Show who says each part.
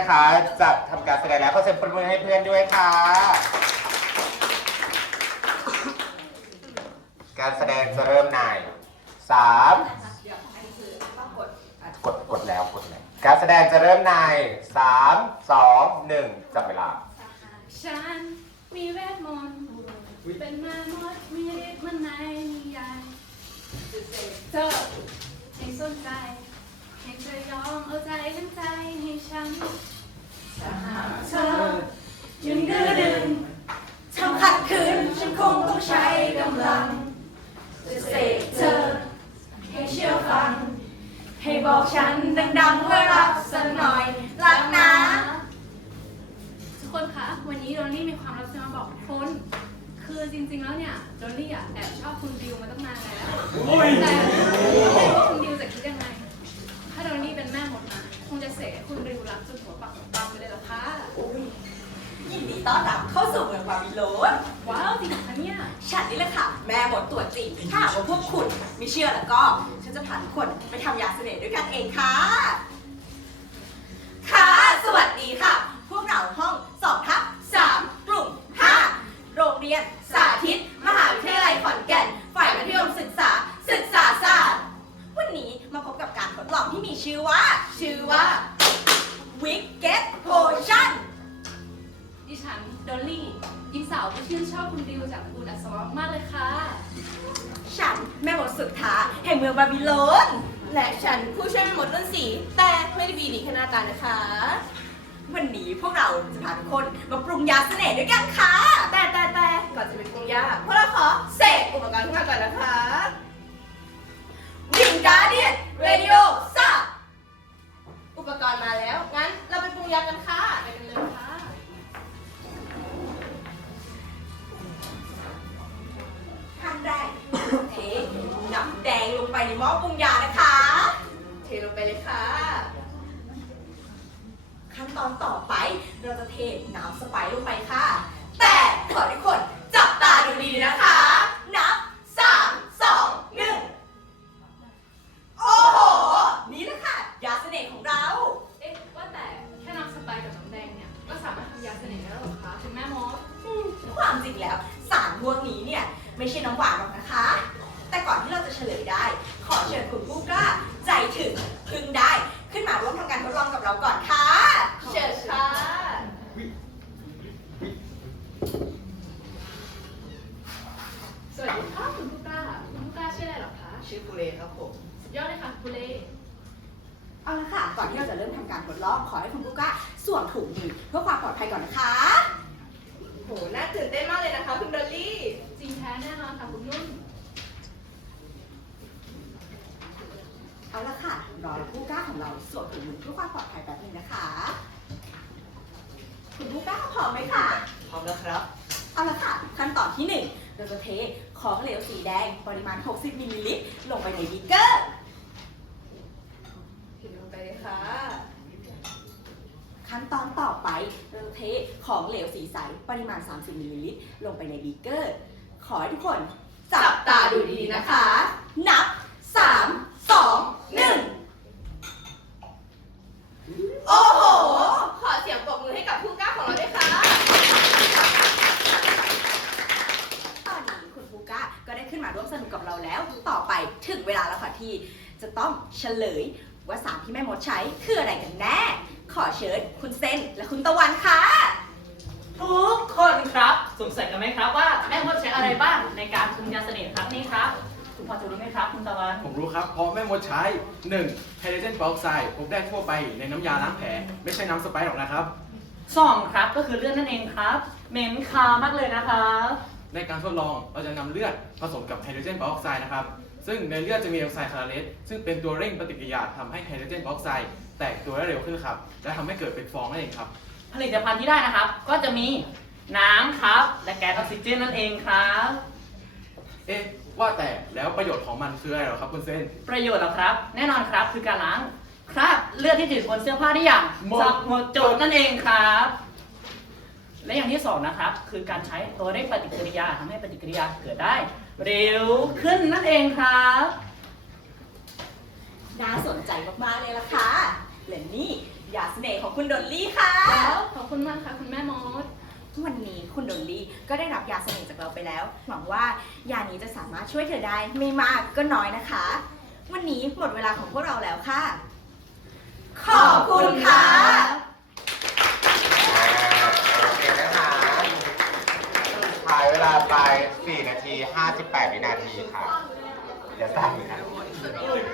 Speaker 1: นะคะจะทำการแสดงแล้วก็เชิญปรบมือให้เพื่อนด้วยค่ะการแสดงจะเริ่มใน3กดแล้วการแสดงจะเริ่มใน3 2 1จับเวลา
Speaker 2: ฉันมีเวทมนต์เป็นแม่มดมีฤทธิ์มันในนิยายเธอให้สนใจให้เธอยอมเอาใจทั้งใจให้ฉันถ้าหากเธอยังดื้อดึงทำขัดขืนฉันคงต้องใช้กำลังจะเสกเธอให้เชื่อฟังให้บอกฉันดังๆว่ารักสักหน่อยรักนะทุกคนคะวันนี้โดนลี่มีความลับจะมาบอกทุกคนคือจริงๆแล้วเนี่ยโดนลี่แอบชอบคุณดิวมาตั้งนานแล้วแต่ไม่รู้ว่าคุณดิวจะคิดยังไงถ้าโดนลี่เป็นแม่มดนะคงจะเสกให้คุณดิวรักจนหัวปักปังไปเลยล่ะค่ะ
Speaker 3: ยินดีต้อนรับเข้าสู่เมืองบาบิโลน
Speaker 2: ว้าวจริงเหรอคะเนี่ย
Speaker 3: ฉันนี่แหละค่ะแม่หมดตัวจริงถ้าหากว่าพวกคุณไม่เชื่อแล้วก็ฉันจะพาทุกคนไปทำยาเสน่ห์ด้วยกันเองค่ะสวัสดีค่ะพวกเราห้อง2/3กลุ่ม5โรงเรียนสาธิตมหาวิทยาลัยขอนแก่นฝ่ายมัธยมศึกษาศาสตร์วันนี้มาพบกับการทดลองที่มีชื่อว่า Wicked Potion
Speaker 2: ดิฉันโดลลี่หญิงสาวที่ชื่นชอบคุณดิวจากตระกูลอัศวะมากเลยค่ะ
Speaker 3: ฉันแม่มดสุดท้าแห่งเมืองบาบิโลน
Speaker 4: และฉันผู้ช่วยแม่มดรุ่นสีแต่ไม่ได้บีดีแค่หน้าตานะคะ
Speaker 3: วันนี้พวกเราจะพาทุกคนมาปรุงยาเสน่ห์ด้วยกันค่ะ
Speaker 4: แต่ก่อนจะเป็นปรุงยาพวกเราขอเสกอุปกรณ์ขึ้นมาก่อนนะคะ
Speaker 3: วิงการเดียนเรดิโอซ่า
Speaker 4: อุปกรณ์มาแล้วงั้นเราไปปรุงยากันค่ะ
Speaker 2: ไปกันเลยค่ะ
Speaker 3: ขั้นแรกเทน้ำแดงลงไปในหม้อปรุงยานะคะ
Speaker 4: เทลงไปเลยค่ะ
Speaker 3: ขั้นตอนต่อไปเราจะเทน้ำสไปซ์ลงไปค่ะแต่ขอทุกคนจับตาดูดีนะคะนับ3 2 1โอ้โหนี่แหละค่ะยาเสน่ห์ของเรา
Speaker 2: ว่าแต่แค่น้ำสไปร์กับน้ำแดงเนี่ยก็สามารถทำยาเสน่ห์ได้แล้วหรอคะคุณแม่มด
Speaker 3: ความจริงแล้วสารพวกนี้เนี่ยไม่ใช่น้ำหวานหรอกนะคะแต่ก่อนที่เราจะเฉลยได้ขอเชิญคุณผู้กล้าใจถึงพึงได้ขึ้นมาร่วมทำการทดลองกับเราก่อนค่ะ
Speaker 4: เชิญค่ะ
Speaker 2: สวัสดีค่ะคุณผู้กล้าชื่ออะไรหรอคะ
Speaker 4: ชื่อปุเรครับผม
Speaker 2: สุดยอดเลยค่ะคุณเล่
Speaker 3: เอาละค่ะก่อนที่เราจะเริ่มทำการทดลองขอให้คุณผู้กล้าสวมถุงมือเพื่อความปลอดภัยก่อนนะคะ
Speaker 4: โหน่าตื่นเต้นมากเลยนะคะคุณดอลลี่
Speaker 2: จริงแท้แน่นอนค่ะคุณนุ่น
Speaker 3: เอาละค่ะรอผู้กล้าของเราสวมถุงมือเพื่อความปลอดภัยแป๊บนึงนะคะคุณผู้กล้าพร้อมไหมคะ
Speaker 4: พร้อมแล้วครับ
Speaker 3: เอาละค่ะขั้นตอนที่1เราจะเทของเหลวสีแดงปริมาณ60มิลลิลิตรลงไปในบีเกอร์
Speaker 4: เทลงไปเลยค่ะ
Speaker 3: ขั้นตอนต่อไปเราเทของเหลวสีใสปริมาณ30มิลลิลิตรลงไปในบีเกอร์ขอให้ทุกคนจับตาดูดีๆนะคะนับ3 2 1โอ้โห
Speaker 4: ขอเสียงปรบมือให้กับผู้กล้าของเราด้วยค่ะ
Speaker 3: ตอนนี้คุณผู้กล้าก็ได้ขึ้นมาร่วมสนุกกับเราแล้วต่อไปถึงเวลาแล้วค่ะที่จะต้องเฉลยว่าสารที่แม่มดใช้คืออะไรกันแน่ขอเชิญคุณเซนและคุณตะวันค่ะ
Speaker 5: ทุกคนครับสงสัยกันไหมครับว่าแม่มดใช้อะไรบ้างในการปรุงยาเสน่ห์ครั้งนี้ครับคุณพอจะรู้ไหมครับคุณตะวัน
Speaker 6: ผมรู้ครับเพราะแม่มดใช้ 1. ไฮโดรเจนเปอร์ออกไซด์พบได้ทั่วไปในน้ำยาล้างแผลไม่ใช่น้ำสไปร์หรอกนะครับ
Speaker 5: 2. ครับก็คือเลือดนั่นเองครับเหม็นคามากเลยนะครับ
Speaker 6: ในการทดลองเราจะนำเลือดผสมกับไฮโดรเจนเปอร์ออกไซด์นะครับซึ่งในเลือดจะมีออกไซด์คาราเลสซึ่งเป็นตัวเร่งปฏิกิริยาทำให้ไฮโดรเจนเปอร์ออกไซด์แตกตัวได้เร็วขึ้นครับและทำให้เกิดเป็นฟองนั่นเองครับ
Speaker 5: ผลิตภัณฑ์ที่ได้นะครับก็จะมีน้ำครับและแก๊สออกซิเจนนั่นเองครับ
Speaker 6: ว่าแต่แล้วประโยชน์ของมันคืออะไรหรอครับคุณเซน
Speaker 5: ประโยชน์เหรอครับแน่นอนครับคือการล้างคราบเลือดที่ติดบนเสื้อผ้าได้อย่างหมดจดนั่นเองครับและอย่างที่2นะครับคือการใช้ตัวเร่งปฏิกิริยาทำให้ปฏิกิริยาเกิดได้เร็วขึ้นนั่นเองครับ
Speaker 3: น่าสนใจมากๆเลยล่ะค่ะและนี่ยาเสน่ห์ของคุณดอลลี่ค่ะ
Speaker 2: แล้วขอบคุณมากค่ะคุณแม่มด
Speaker 3: วันนี้คุณดอลลี่ก็ได้รับยาเสน่ห์จากเราไปแล้ว หวังว่ายานี้จะสามารถช่วยเธอได้ไม่มากก็น้อยนะคะ วันนี้หมดเวลาของพวกเราแล้วค่ะ ขอบคุณค่ะ
Speaker 1: โอเคนะคะถ่ายเวลาไป 4 นาที 58 วินาทีค่ะ เดี๋ยวสั่งนะ